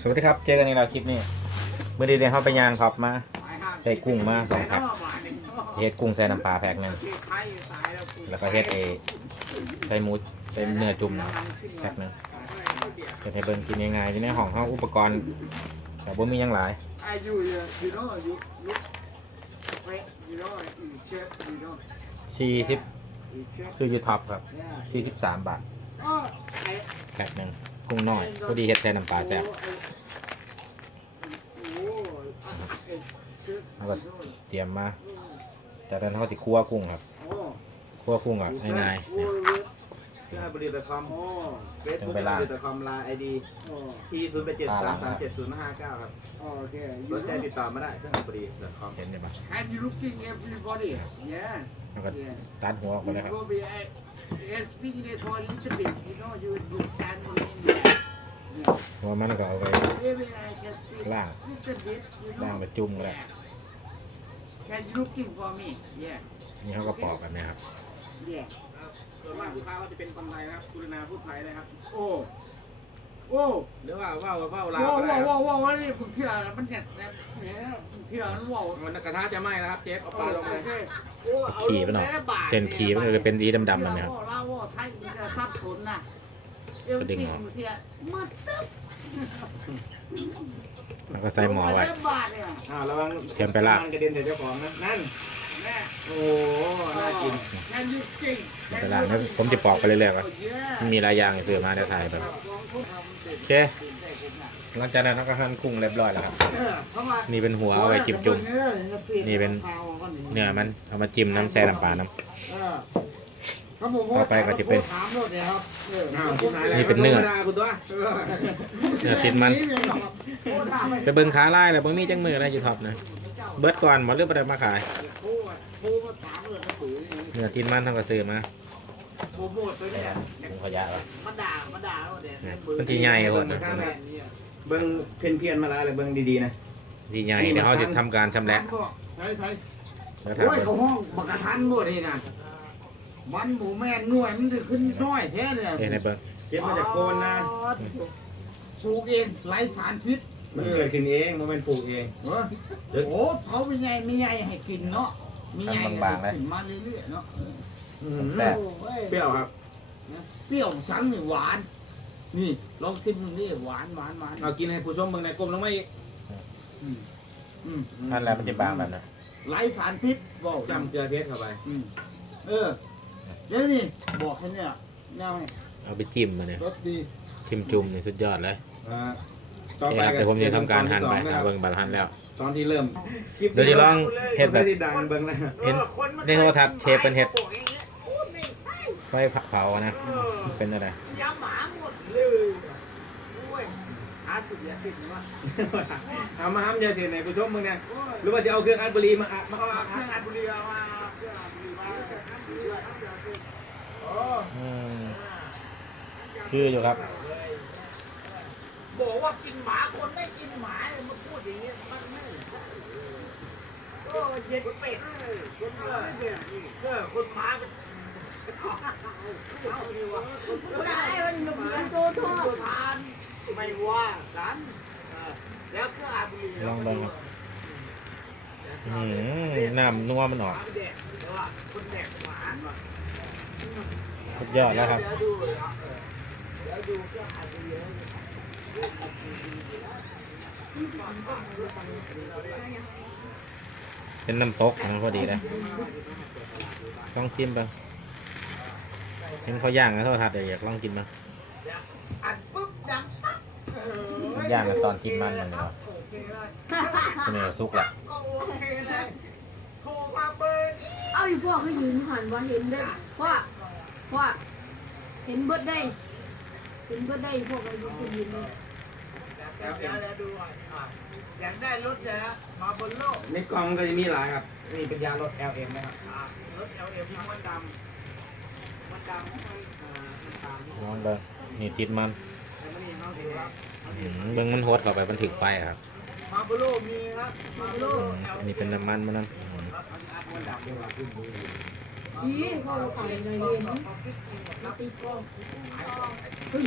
สวัสดีครับ เจอกันในเราคลิปนี้เมื่อดีเดียเขาไปยางท็อปมาได้กุ้งมาสองแพ็คเฮ็ดกุ้งใส่น้ำปลาแพ็คหนึงแล้วก็เฮ็ดเอใส่หมูใส่เนื้อจุ่มนะแพ็คหนึงเฮ็ดให้เบิ่งกินง่ายๆอยู่ในห้องเฮาอุปกรณ์แต่บ่มียังหลายอายุเยอะยูโน่ยูลุกเป๊ะยูโน่อีเชฟยูโน่40อีเชฟซื้ออยู่ท็อปครับเนี่ย43บาทอ้อไอ้แพ็คหนึง กุ้งน้อยพอดีเฮ็ดใส่น้ำปลาแซ่บโอ้โหไอ้เชฟแล้วก็เตรียมมาจากนั้นเขาสิคั่วกุ้งครับโอ้คั่วกุ้งก่อนง่ายโอ้ที่ให้บริษัทคอมโอ้เฟซบุ๊กบริษัทคอมไลน์ไอดีโอ้ทีศูนย์แปดเจ็ดสามสามเจ็ดศูนย์ห้าเก้าครับโอเครถแจ้งติดต่อมาได้เครื่องบริษัทคอมๆเห็นได้ปะ Can you looking everybody yeah แล้วก็สตาร์ทหัวออกไปเลยครับ You go be I- and speaking it for a little bit, you know, you you stand in there. หัวมันก็เอาไป Maybe I can speak ล่าง little bit, you ล่าง know. ไปจุ่มก็ได้ Can you looking for me? Yeah, นี่เขาก็ปอกกันนะครับ yeah. ส่วนมากลูกค้าก็จะเป็นคนไทยนะครับกุลนาพูดไทยนะครับ Oh, oh, หรือว่าว่าวว่าวลาว wow, ก็ได้ wow, ครับ wow, wow, นี่มึงเถื่อนมันเนี่ยเนี่ยมึงเถื่อนมันว้าวมันกระทะจะไหม้นะครับเจฟเอาปลาลงเลยโอคโอ้เอาขี่มันออกลงได้บาทเส้นขี่มันก็จะเป็นสีดำๆนั่นนะครับเล่าว่าไทยมันจะซับสนนะเอวก็ดึงจริงออกมึงเถื่อนมืดตึ๊บแล้วก็ใส่หม้อไว้ลงด้บาทเนี่ยอ่าระวังเตรียมไปลาบมันกระเด็นใส่เจ้าของนะนั่นแม่ โอ้น่ากินแค่ยุจริงไปล้างแล้วผมจะปอกไปเรื่อยๆครับมันมีหลายอย่างให้ซื้อมาได้ถ่ายแบบโอเคหลังจากนั้นเราก็หั่นกุ้งเรียบร้อยแล้วครับ นี่เป็นหัวเอาไว้จิ้มจุ่มนี่เป็นเนื้อมันเอามาจิ้มน้ำแซ่น้ำปลาน้ต่อไปก็จะเป็นนี่เป็นเนื้อเนื้อติดมันไปเบิ่งขาไลายแล้วบ่มีจังมืออะไรอยู่ท็อปนะ เบิดก่อนบ่หรือบ่ได้มาขายโอ้ยโทรมาถามเลยนะปุ๋ยเนื้อติดมันทำก็ซื้อมาโปรโมทไปเนี่ยผมขอยะไว้มาด่ามาด่าเราเนี่ยเนี่ยมันสิใหญ่โพดนะเบิ้งเพี้ยนเพียนๆมาแล้วเลยเบิ้งดีๆนะดีใหญ่เดี๋ยวเขาจะทำการชำแหละใส่ใส่แล้วถามโอ้ยเบิ่งเขาห้องบักกะทันหมดนี่นะมันหมูแม่นหน่วยมันจะขึ้นน้อยแท้เนี่ยเอ้ยในเบิ่งเก็บมาจากโกนนะปลูกเองไร้สารพิษ มันเกิดขึ้นเองมันเป็นปลูกเองเออโอ้เขาไม่ใหญ่ไม่ใหญ่ให้กินเนาะไม่ใหญ่ให้กินมาเรื่อยๆเนาะอื้อหือแซ่บ โอ้ยเปรี้ยวครับเปรี้ยวสังนี่หวาน นี่ลองซิมนี่หวานหวานหวานเอากินให้ผู้ชมเบิ่งในกลมลงมาอีกอืมอืมนั่นแหละมันจะบางแบบนั้น ไร้สารพิษบอกจำเกลือเทสเข้าไปอืมเออเดี๋ยวนี่บอกให้เนี่ยเนี่ยไงเอาไปจิ้มมาเนี่ยรสดี จิ้มจุ่มนี่สุดยอดเลย อ่า โอเคครับเดี๋ยวผมจะทำการหั่นไปอะเบิ่งบัตรหั่นแล้ว ตอนที่เริ่มเดี๋ยวจะลองเฮ็ดแบบที่ดังเบิ่งนะเห็นในโทรทัศน์เชฟเป็นเฮ็ดไฟเผานะ เป็นอะไรเสียหมาหมดเลยโอ้ยหาสุดยาสิบวะเอามาห้ามยาเสพในผู้ชมมึงเนี่ยหรือว่าจะเอาเครื่องอัดบุหรี่มาอัดมาเอาเครื่องอัดบุหรี่เอามาเครื่องอัดบุหรี่มาโอ้อืมคืออยู่ครับ บอกว่ากินหมาคนไม่กินหมาเนี่ยมาพูดอย่างนี้มันไม่ใช่โอ้เย็ดเป็ดคนหมาเนี่ยเออคนหมาเป็นเอาดีวะได้มันหนุ่มโซทอดทานไม่ว่ากันเออแล้วเครื่องอัดบุหรี่ลองเบิ่งครับอืมน้ำนัวมันออกเด็กแต่ว่าคนเด็กหวานว่ะสุดยอดแล้วครับเดี๋ยวดูเดี๋ยวดูเครื่องอัดบุหรี่ เป็นน้ำตกของพอดีเลยลองชิมบ้างเห็นเขาย่างนะโทษทัดเดี๋ยวอยากลองกินบ้างมันย่างกันตอนกินมันมันเลยวะโอเคเลยเสนอซุกละเคเลยโทรมาเอ้าอยู่พวกเขายืนหันว่าเห็นได้ว่าว่าเห็นเบิดได้ เห็นเบิดได้พวกเราอยู่ยืนเลยเดี๋ยวเดี๋ยวเดี๋ยวดูอะอะอยากได้รถเนี่ยนะมาบนโลกในกล่องก็จะมีหลายครับนี่เป็นยารถ LM นะครับอะรถ L M มันดำมันดำมันอ่ามันตามนี่ลองเบิ่งนี่ติดมันแต่มันนี่เขาถือว่าอืมเบิ่งมันโหดเข้าไปมันถึกไฟอะครับมาบนโลกมีครับมาบนโลกอืมอันนี้เป็นน้ำมันมันนั่น อีพ่อเราขายในเย็นมาตีกล้องเฮ้ย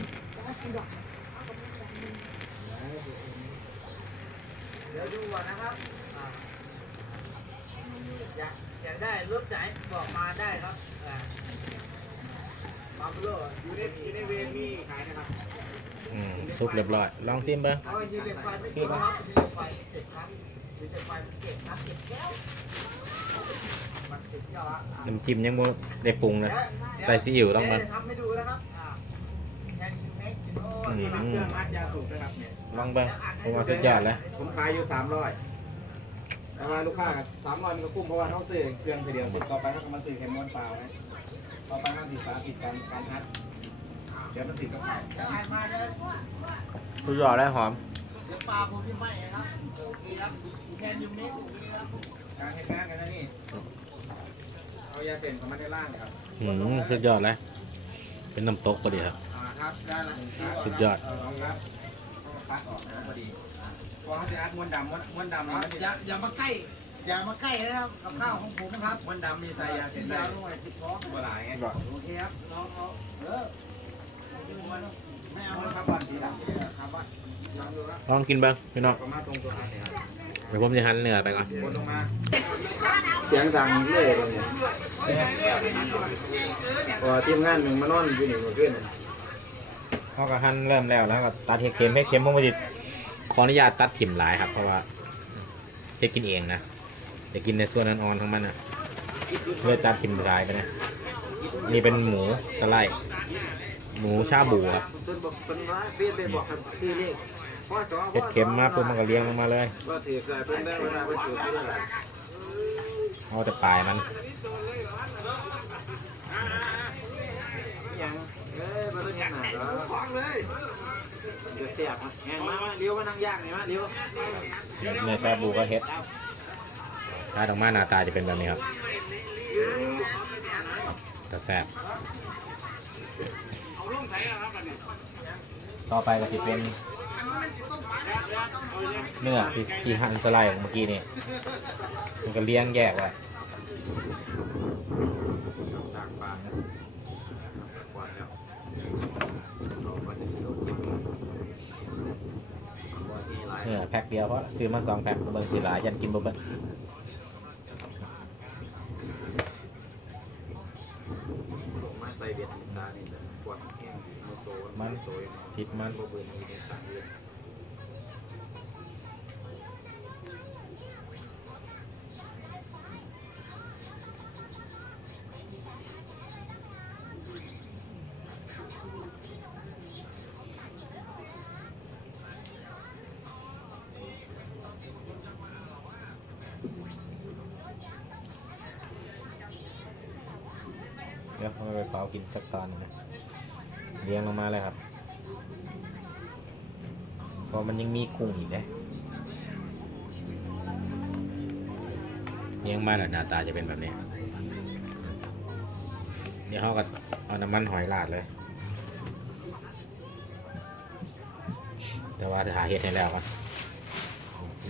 เดี๋ยวดูก่อนนะครับอยากอยากได้รถไหนบอกมาได้ครับมาบุโรอยู่ในในเวมีขายนะครับอืมซุปเรียบร้อย ลองจิ้มเบ้าเอาหินเหล็กไฟไม่กินครับง นเก็บแก้วอะอะน้ำจิ้มยังบ่ได้ปรุงนะใส่ซีอิ๊วต้องมาเดี๋ยทำให้ดูนะครับอ่าแค่กินเม็ดกินโอ้อืมนี่มันเครื่องมัดยาสูบนะครับเนี่ยลองเบิ้งผมว่าสุดยอดเลยผมขายอยู่สามร้อยแต่ว่าลูกค้าสามร้อยมันก็คุ้มเพราะว่าเขาซื้อเครื่องทีเดียวต่อไปเขาก็มาซื้อแค่ม้วนเปล่านะต่อไปห้ามศึกษาติดการการฮัดเดี๋ยวมันติดกับเขาจะอ่านมาเลยสุดยอดเลยหอม เดี๋ยวปลาผมที่ไหม้นะครับโอเคครับแค่ยูเมตรโอเคครับการให้งานกันนะนี่ เอายาเส้นเข้ามาในร่างครับอืมสุดยอดเลยเป็นน้ำตกพอดีครับ อ่าครับ ได้ละสุดยอดเออครับปัดออกนะพอดีเพราะเขาจะอัดม้วนดำม้วนม้วนดำอ่ามันอย่าอย่ามาใกล้อย่ามาใกล้นะครับกับข้าวของผมนะครับม้วนดำมีใส่ยาเส้นสีได้ยาวลงไปจิบท้องตัวหลายไงโอเคครับน้องเอาเออไม่เอาม้วนนะคครัรับบวันสีดำครับว่าลองดูครับ ลองกินเบิ้งพี่น้องประมาณตรงตัวอัดเนี่ยครับเดี๋ยวผมจะหั่นเนื้อไปก่อนบนลงมาเสียงดังเลยพอทีมงานหนึ่งมานอนอยู่นี่เมื่อคืนเขาก็หั่นเริ่มแล้วแล้วก็ตัดเห็ดเค็มเห็ดเค็มผมก็จะขออนุญาตตัดถิ่มหลายครับ เพราะว่าจะกินเองนะจะกินในส่วนนั้นอ่อนของมันนะเพื่อตัดถิ่มหลายไปนะนี่เป็นหมูสไลด์ หมูชาบูครับจนบอกเป็นว่าเปลี่ยนไปบอกครับซื้อเลขพ่อสองเห็ดเค็มมาปุ๊บมันก็เลี้ยงลงมาเลยว่าถือใส่เพิ่นได้เวลาไปถือที่ไหนเอาแต่ปลายมันยังเอ้ยมาต้องยังหนาเหรอของเลยเดี๋ยวเสียบมาแหงมามาเลี้ยวมานั่งย่างหน่อยมาเลี้ยวเนื้อชาบูก็เห็ดถ้าออกมาหน้าตาจะเป็นแบบนี้ครับแต่แซ่บ ต่อไปก็จะเป็นเนื้อที่ที่หั่นสไลด์ของเมื่อกี้นี่มันก็เลี้ยงแยกไว้สากปลาเนื้อแพ็คเดียวเพราะซื้อมาสองแพ็คเบิ่งสิหลายยันกินบ่เบิ่ง ผมมาใส่เบ็ดอีสานนี่แต่ปวดแห้งมือโตมันโตพริกมันเบิ่งมีในสั่งเลยเดี๋ยวเอาไปเผากินสักตอนหนึ่งนะเลี้ยงลงมาเลยครับ พอมันยังมีกุ้งอีกนะเลี้ยงมาแล้วหน้าตาจะเป็นแบบนี้ เดี๋ยวเขาก็เอาน้ำมันหอยราดเลย แต่ว่าถ้าหาเห็ดให้แล้วครับ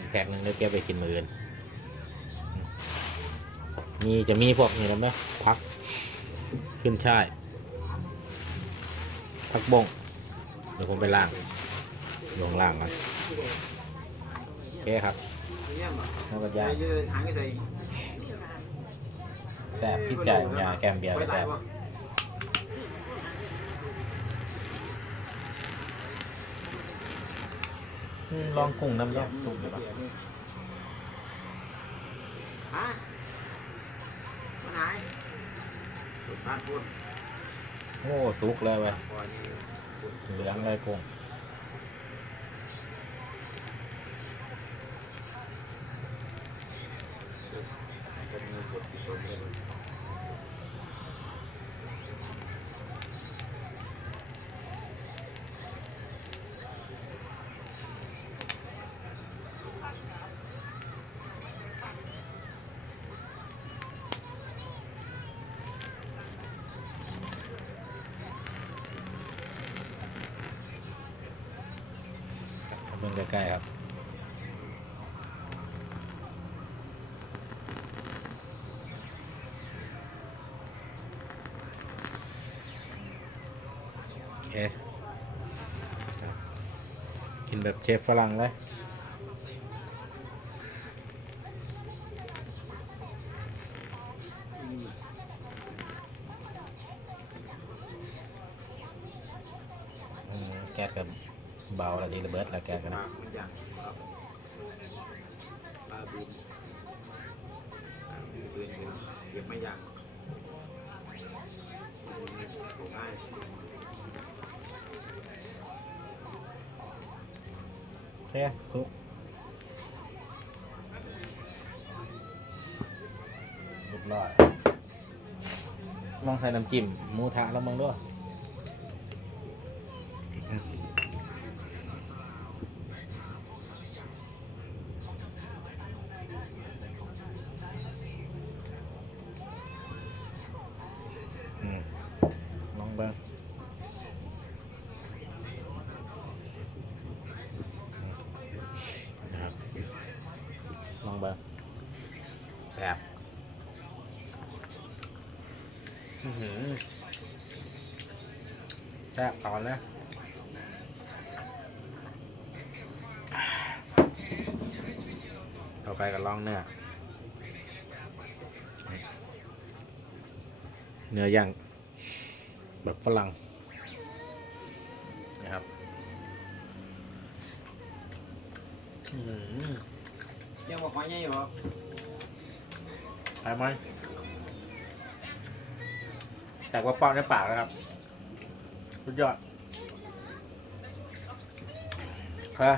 แพ็คหนึงเดี๋ยวเก็บไปกินมืออื่นมีจะมีพวกนี้แล้วไหมพักขึ้นช่ายพักบงเดี๋ยวผมไปล่าง ลงล่างกันโอเคครับเยี่ยมอะแล้วก็ยาย่างยืดหางใส่แซ่บพิจารยาแกมเบียร์ก็แซ่บอืมลองกุ้งน้ำยำกุ้งดีกว่าฮะมาไหนบ้านพูดโอ้สุกเลยเว้ยพอนี่เหลืองเลยกุ้ง จะมีกดติดตัว เองเบิ่งใกล้ๆครับ กินแบบเชฟฝรั่งเลยแก๊สกับเบาแล้วดีระเบิดแล้วแก๊สกันะไม่อยากผมให้ อเคสุกเรียบร้อยลองใส่น้ำจิ้มหมูทะแล้วมึงด้วยลองเบิ้งนะครับลองเบิ้งแซ่บอื้อหือ แซ่บก่อนเลยต่อไปก็ลองเนื้อ เนื้อย่างแบบฝรั่งนะครับอื้อหือยังบอกว่าไงอยู่ครับไปไหมจากว่าเปาะในปากนะครับ สุดยอดครับ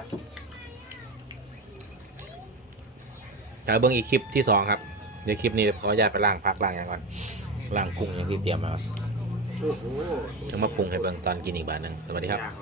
แต่เบิ้งอีกคลิปที่สองครับเดี๋ยวคลิปนี้ขออนุญาตไปล้างผักล้างอย่างก่อนล้างกุ้งอย่างที่เตรียมมาครับโอ้โห จะมาปรุงให้เบิ้งตอนกินอีกบาทหนึ่งสวัสดีครับอยาก